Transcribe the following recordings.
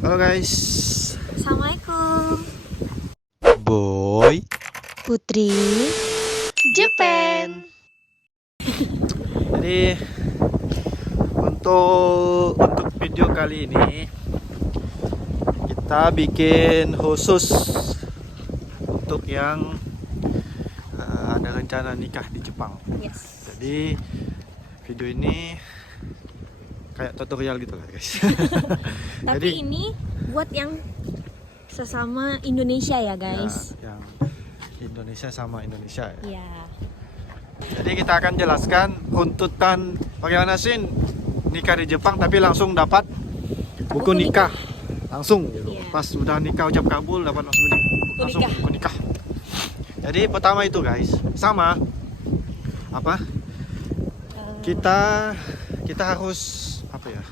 Halo guys. Assalamualaikum. Boy Putri Japan. Jadi untuk video kali ini kita bikin khusus untuk yang ada rencana nikah di Jepang. Yes. Jadi video ini kayak tutorial gitu lah guys. Tapi Jadi ini buat yang sesama Indonesia ya guys. yang Indonesia sama Indonesia ya. Ya. Jadi kita akan jelaskan runtutan bagaimana sih nikah di Jepang tapi langsung dapat buku nikah langsung gitu. Iya. Pas udah nikah ucap kabul dapat langsung nikah. buku nikah. Jadi pertama itu guys, sama apa? Kita harus apa ya?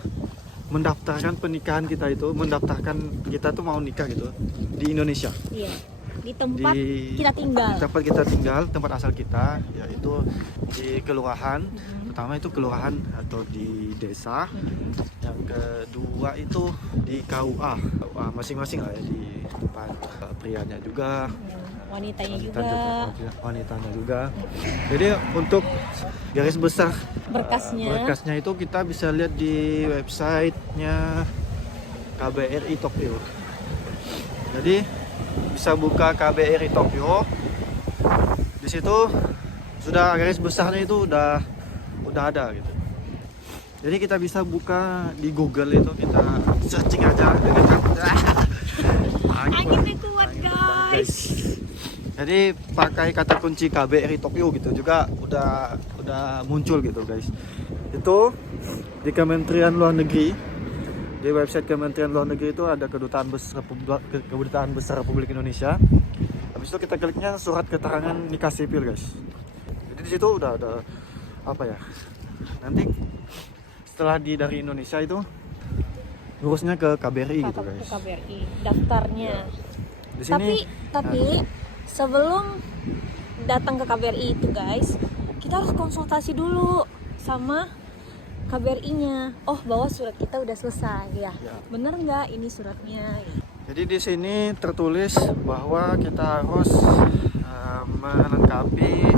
Mendaftarkan pernikahan kita itu, mendaftarkan kita tuh mau nikah gitu di Indonesia. Iya. Di tempat Di kita tinggal. Di tempat kita tinggal, tempat asal kita, yaitu di kelurahan. Pertama itu kelurahan atau di desa. Yang kedua itu di KUA. KUA masing-masing lah ya, di tempat prianya juga, Wanitanya wanitanya juga. Jadi untuk garis besar berkasnya itu kita bisa lihat di websitenya KBRI Tokyo. Jadi bisa buka KBRI Tokyo. Di situ sudah garis besarnya itu udah ada gitu. Jadi kita bisa buka di Google itu, kita searching aja dengan anginnya kuat guys. Jadi pakai kata kunci KBRI Tokyo gitu juga udah muncul gitu guys. Itu di Kementerian Luar Negeri, di website Kementerian Luar Negeri itu ada Kedutaan Besar Republik Indonesia. Habis itu kita kliknya surat keterangan nikah sipil guys. Jadi di situ udah ada apa ya? Nanti setelah dari Indonesia itu ngurusnya ke KBRI gitu guys. Ke KBRI daftarnya. Di sini Tapi sebelum datang ke KBRI itu guys, kita harus konsultasi dulu sama KBRI-nya. Oh, bahwa surat kita udah selesai ya. Bener nggak ini suratnya? Jadi di sini tertulis bahwa kita harus melengkapi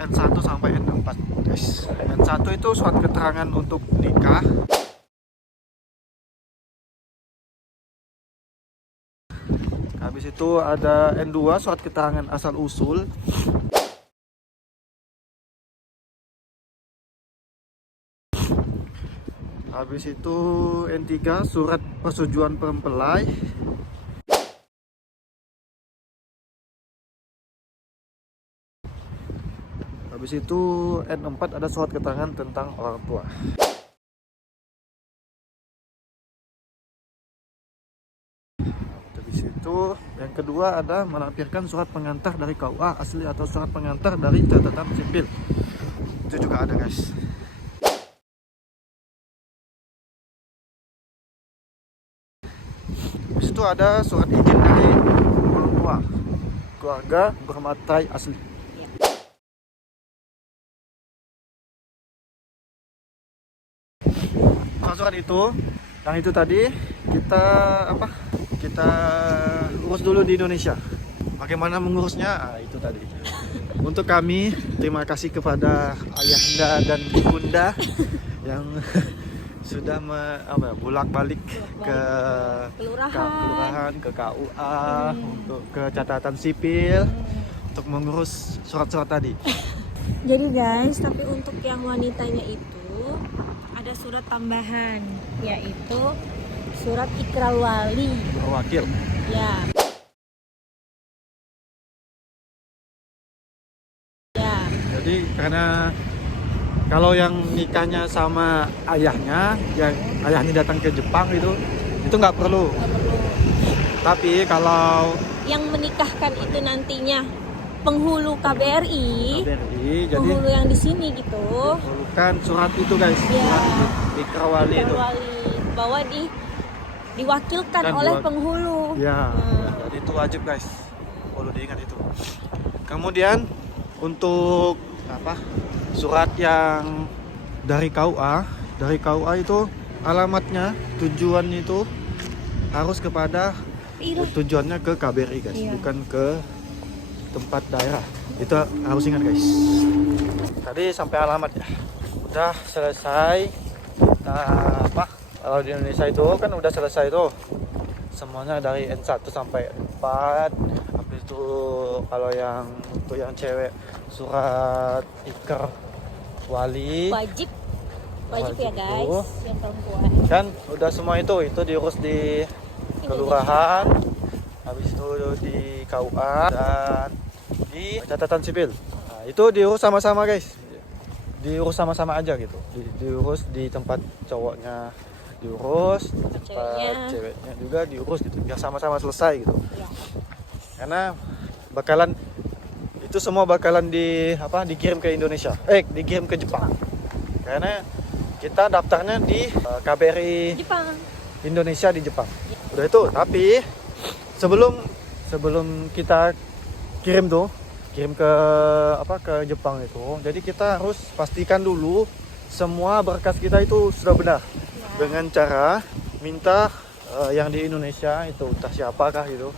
N1 sampai N4 guys. N1 itu surat keterangan untuk nikah. Habis itu ada N2 surat keterangan asal usul. Habis itu N3 surat persetujuan mempelai. Habis itu N4 ada surat keterangan tentang orang tua. Habis itu yang kedua ada melampirkan surat pengantar dari KUA asli atau surat pengantar dari catatan sipil. Itu juga ada guys. Habis itu ada surat izin dari orang tua, keluarga bermatai asli. Surat itu, yang itu tadi kita urus dulu di Indonesia. Bagaimana mengurusnya? Itu tadi. Untuk kami, terima kasih kepada ayahanda dan ibunda yang sudah bolak-balik ke kelurahan, ke KUA, untuk ke catatan sipil, untuk mengurus surat-surat tadi. Jadi guys, tapi untuk yang wanitanya itu ada surat tambahan, yaitu surat ikrar wali. Wakil. Ya. Jadi karena kalau yang nikahnya sama ayahnya, yang ayahnya datang ke Jepang itu nggak perlu. Tapi kalau yang menikahkan itu nantinya penghulu KBRI, jadi penghulu yang di sini gitu. kan surat itu guys, surat ikrar wali itu. Bahwa diwakilkan Dan oleh penghulu. Ya, jadi itu wajib guys, perlu diingat itu. Kemudian untuk surat yang dari KUA itu alamatnya, tujuannya itu harus kepada Iya. tujuannya ke KBRI guys, Iya. bukan ke tempat daerah. Itu harus ingat guys. Tadi sampai alamat ya, udah selesai. Nah, apa? Kalau di Indonesia itu kan udah selesai tuh semuanya dari N1 sampai N4. Habis itu kalau yang untuk yang cewek surat ikrar wali Wajib ya Wajib guys, itu. yang perempuan. kan udah semua itu diurus di kelurahan, habis itu di KUA dan di catatan sipil. Nah, itu diurus sama-sama guys, diurus sama-sama aja gitu. Diurus di tempat cowoknya, diurus di tempat Ceweknya. ceweknya juga diurus gitu, biar sama-sama selesai gitu. Iya. Karena bakalan itu semua bakalan dikirim ke Indonesia, dikirim ke Jepang. Karena kita daftarnya di KBRI Jepang. Indonesia di Jepang. Udah itu, tapi sebelum kita kirim ke Jepang itu, jadi kita harus pastikan dulu semua berkas kita itu sudah benar. Ya. Dengan cara minta yang di Indonesia itu entah siapakah gitu,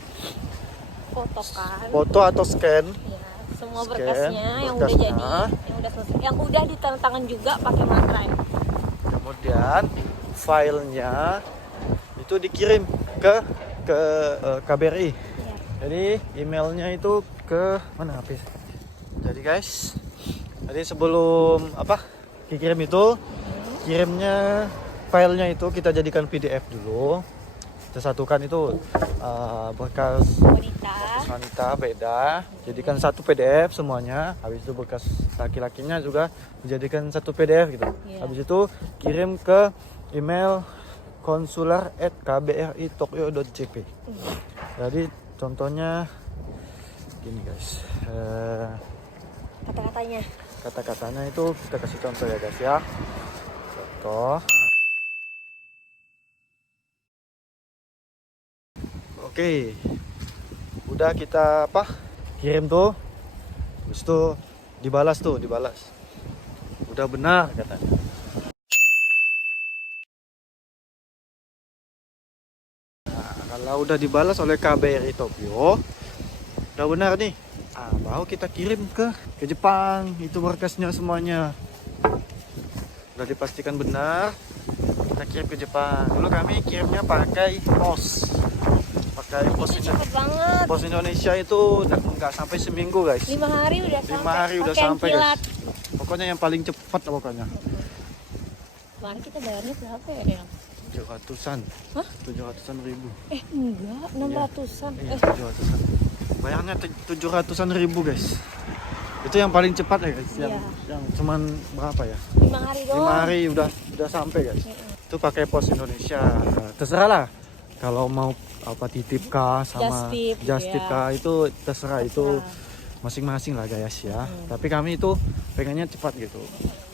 Foto kan. foto atau scan. Ya, semua Scan berkasnya yang udah berkasnya. jadi, yang udah selesai, yang udah ditandatangan juga pakai materai. Kemudian filenya itu dikirim ke KBRI. Ya. Jadi emailnya itu ke mana habis. Jadi guys, jadi sebelum dikirim itu, kirimnya filenya itu kita jadikan PDF dulu. Kita satukan itu berkas wanita beda, jadikan satu PDF semuanya. Habis itu berkas laki-lakinya juga dijadikan satu PDF gitu. Yeah. Habis itu kirim ke email konsular@kbritokyo.jp. Jadi contohnya gini guys, Kata-katanya. kata-katanya itu kita kasih contoh ya guys ya. Contoh. Oke, udah kita kirim tuh, terus tuh dibalas. Udah benar katanya. Nah, kalau udah dibalas oleh KBRI Tokyo, udah benar nih. Baru kita kirim ke Jepang, itu berkasnya semuanya. Udah dipastikan benar, kita kirim ke Jepang. Dulu kami kirimnya pakai pos. Itu cepet banget. Pos Indonesia itu nggak sampai seminggu guys. 5 hari udah sampai. 5 hari udah Pakaian sampai kilat. guys. Pokoknya yang paling cepat pokoknya. Kemarin kita bayarnya berapa ya? 700-an. Hah? 700-an ribu. Enggak, 600-an. Iya, 700-an. Bayarnya 700-an ribu guys. Itu yang paling cepat ya guys. Iya. Yang cuman berapa ya? 5 hari doang. 5 hari udah sampai guys. Itu pakai pos Indonesia. Nah, terserah lah. Kalau mau titip kah sama Just tip, kah itu terserah, itu masing-masing lah guys ya. Tapi kami itu pengennya cepat gitu.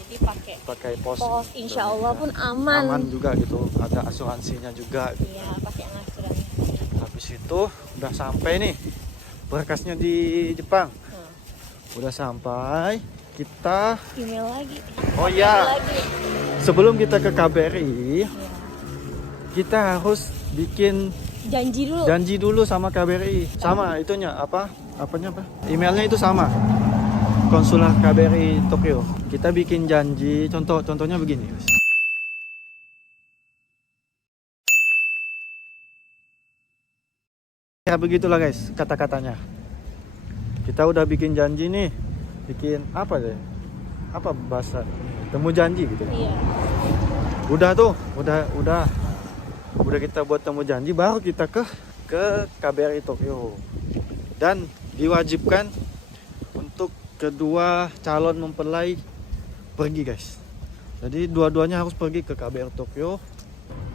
Jadi Pakai pos insya Allah pun Indonesia. aman. Aman juga gitu. Ada asuransinya juga. Iya, pakai asuransi. Habis itu udah sampai nih berkasnya di Jepang. Udah sampai, kita Email lagi. oh ya, Lagi. sebelum kita ke KBRI, kita harus bikin Janji dulu. sama KBRI. Sama itunya emailnya itu sama, konsular KBRI Tokyo. Kita bikin janji, contohnya begini guys. Ya begitulah guys kata-katanya. Kita udah bikin janji nih, bikin apa bahasa temu janji gitu. Iya. Udah kita buat temu janji, baru kita ke KBRI Tokyo. Dan diwajibkan untuk kedua calon mempelai pergi guys. Jadi dua-duanya harus pergi ke KBRI Tokyo.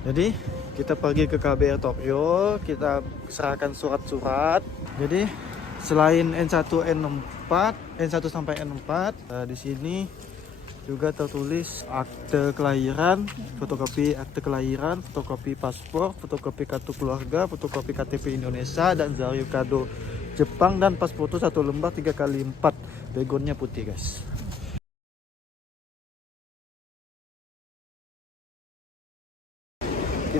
Jadi kita pergi ke KBRI Tokyo, kita serahkan surat-surat. Jadi selain N1 sampai N4, di sini juga tertulis akte kelahiran, fotokopi akte kelahiran, fotokopi paspor, fotokopi kartu keluarga, fotokopi KTP Indonesia dan Zario Kado Jepang, dan pas foto 1 lembar 3x4, backgroundnya putih guys.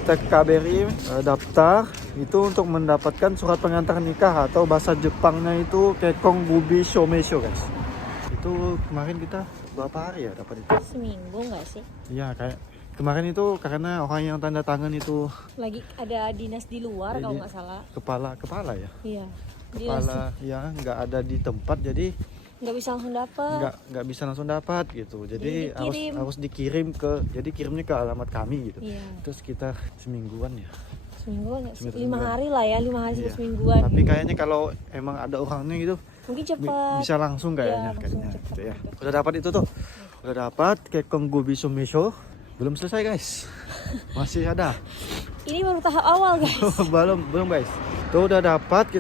kita ke KBRI daftar itu untuk mendapatkan surat pengantar nikah atau bahasa Jepangnya itu Kekong Gubi Shomesho guys. Itu kemarin kita berapa hari ya dapat itu? Seminggu nggak sih? Iya kayak kemarin itu karena orang yang tanda tangan itu Lagi ada dinas di luar kalau nggak salah. kepala ya. Iya. Kepala ya nggak ada di tempat jadi Nggak bisa langsung dapat. nggak bisa langsung dapat gitu. Jadi dikirim. harus dikirim ke jadi kirimnya ke alamat kami gitu. Iya. Itu sekitar semingguan ya. Semingguan nggak sih? Semingguan. 5 hari lah ya, 5 hari Iya. semingguan. Tapi kayaknya kalau emang ada orangnya gitu Mungkin cepat. bisa langsung kayaknya. Iya, langsung kayaknya cepat gitu ya. gitu. Udah dapat itu tuh. Udah dapat Kekong Gubi Shomesho. Belum selesai guys. Masih ada. Ini baru tahap awal guys. belum guys. Tuh udah dapat,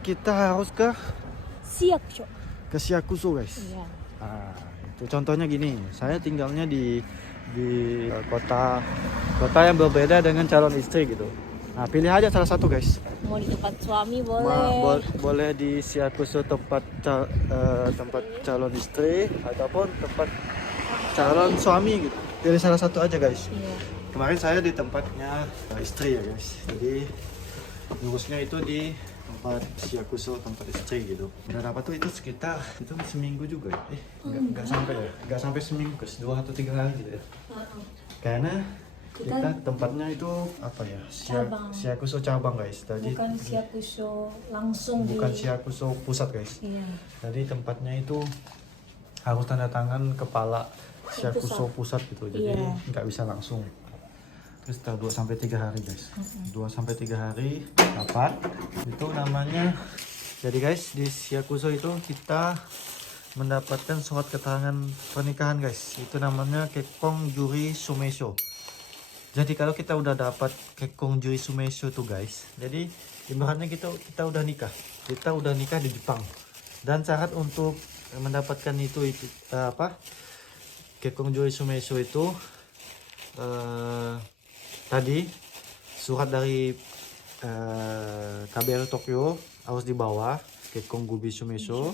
kita harus ke Siak, Cok. Syakuso guys. Iya. Nah, itu contohnya gini, saya tinggalnya di kota yang berbeda dengan calon istri gitu. Nah, pilih aja salah satu guys. Mau di tempat suami boleh. Boleh di Syakuso tempat calon istri ataupun tempat calon suami gitu. Pilih salah satu aja guys. Iya. Kemarin saya di tempatnya istri ya guys. Jadi ngurusnya itu di tempat Syakuso tempat istri gitu. Udah dapat tuh itu sekitar itu seminggu juga ya. Enggak sampai ya. Enggak sampai seminggu, guys. 2 atau 3 hari gitu ya. Karena kita tempatnya itu apa ya? Cabang. Syakuso cabang guys. Tadi Bukan Syakuso langsung bukan di. Syakuso pusat guys. Iya. Tadi tempatnya itu harus tanda tangan kepala Syakuso pusat gitu. Jadi Iya. nggak bisa langsung. Terus setelah 2 sampai 3 hari guys. 2 sampai 3 hari dapat. Itu namanya. Jadi guys, di Syakuso itu kita mendapatkan surat keterangan pernikahan guys. Itu namanya Kekong Juri Sumesho. Jadi kalau kita udah dapat Kekong Juri Sumesho tuh guys. Jadi ibaratnya kita udah nikah. Kita udah nikah di Jepang. Dan syarat untuk mendapatkan itu Kekong Juri Sumesho itu tadi surat dari KBRI Tokyo harus dibawa Kekong Gubi Sumesho.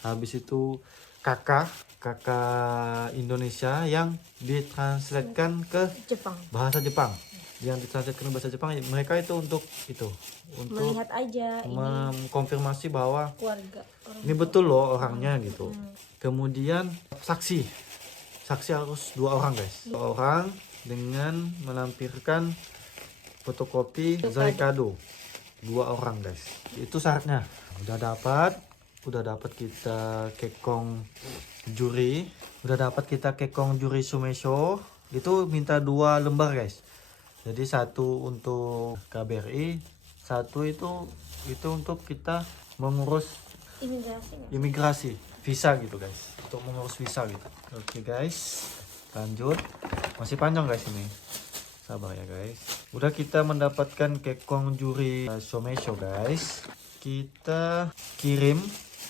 Habis itu kakak Indonesia yang ditranslatekan ke Jepang. bahasa Jepang. Yang ditranslatekan ke bahasa Jepang mereka itu untuk Melihat aja ini mengkonfirmasi bahwa keluarga orang. ini betul loh orangnya gitu. Kemudian saksi harus 2 orang guys. 2 orang dengan melampirkan fotokopi Zaikado. 2 orang guys. Itu syaratnya. Udah dapat kita Kekong Juri. Udah dapat kita Kekong Juri Sumesho. Itu minta 2 lembar guys. Jadi 1 untuk KBRI, 1 itu untuk kita mengurus imigrasi, visa gitu guys. Untuk mengurus visa gitu. Oke guys, lanjut. Masih panjang guys ini. Sabar ya guys. Udah kita mendapatkan Kekong Juri Sumesho guys. Kita kirim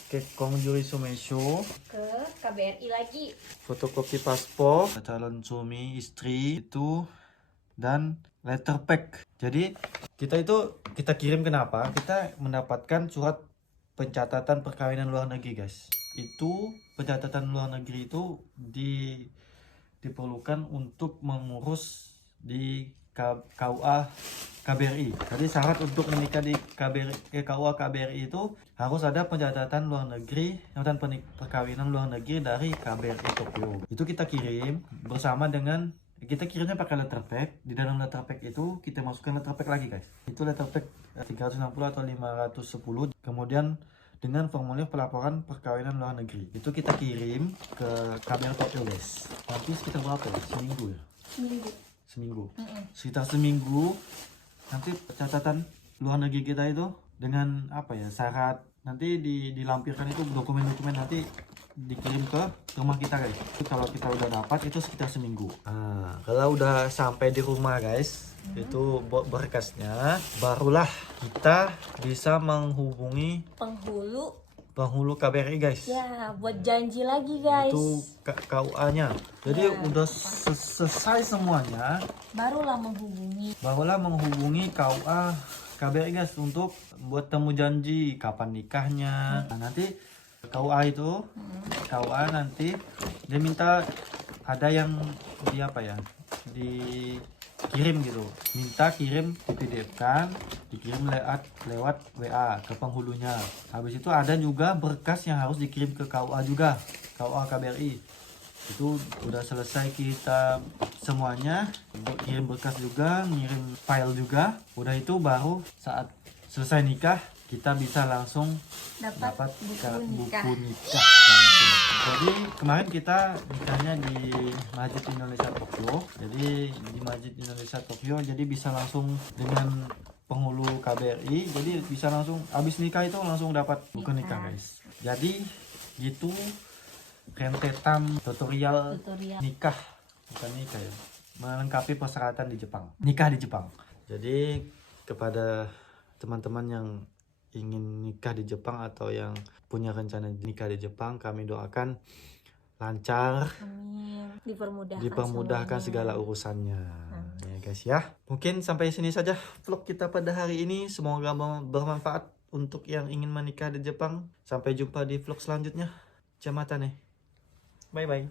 Kekong Juri Sumesho Ke KBRI lagi. fotokopi paspor calon suami istri itu dan letter pack. Jadi kita kirim kenapa? Kita mendapatkan surat pencatatan perkawinan luar negeri guys. Itu pencatatan luar negeri itu diperlukan untuk mengurus di KUA KBRI. Jadi syarat untuk menikah di KUA KBRI itu harus ada pencatatan luar negeri, perkawinan luar negeri dari KBRI Tokyo. Itu kita kirim bersama dengan kita kirimnya pakai letter pack. Di dalam letter pack itu kita masukkan letter pack lagi guys. Itu letter pack 360 atau 510. Kemudian dengan formulir pelaporan perkawinan luar negeri. Itu kita kirim ke KBRI Tokyo guys. Nanti sekitar berapa ya? Seminggu ya? Seminggu. Sekitar seminggu nanti catatan luar negeri kita itu dengan syarat nanti dilampirkan itu dokumen-dokumen nanti dikirim ke rumah kita guys. Itu kalau kita udah dapat itu sekitar seminggu. Nah, kalau udah sampai di rumah guys, itu berkasnya barulah kita bisa menghubungi penghulu KBRI guys. Ya, buat janji lagi guys. Itu KUA-nya. Jadi udah selesai semuanya. Barulah menghubungi KUA KBRI guys untuk buat temu janji kapan nikahnya. Nah, nanti KUA nanti dia minta ada yang di kirim gitu, minta kirim di PDF kan, dikirim lewat WA ke penghulunya. Habis itu ada juga berkas yang harus dikirim ke KUA juga, KUA KBRI. Itu udah selesai kita semuanya, kirim berkas juga, ngirim file juga. Udah itu baru saat selesai nikah kita bisa langsung dapat buku nikah langsung. Jadi kemarin kita nikahnya di Masjid Indonesia Tokyo. Jadi di Masjid Indonesia Tokyo jadi bisa langsung dengan penghulu KBRI. Jadi bisa langsung habis nikah itu langsung dapat buku nikah guys. Jadi gitu rentetan tutorial nikah, bukan nikah ya, melengkapi persyaratan di Jepang, nikah di Jepang. Jadi kepada teman-teman yang ingin nikah di Jepang atau yang punya rencana nikah di Jepang, kami doakan lancar. Amin. Dipermudahkan segala urusannya. Ya guys ya. Mungkin sampai sini saja vlog kita pada hari ini. Semoga bermanfaat untuk yang ingin menikah di Jepang. Sampai jumpa di vlog selanjutnya. Jamata nih. Bye bye.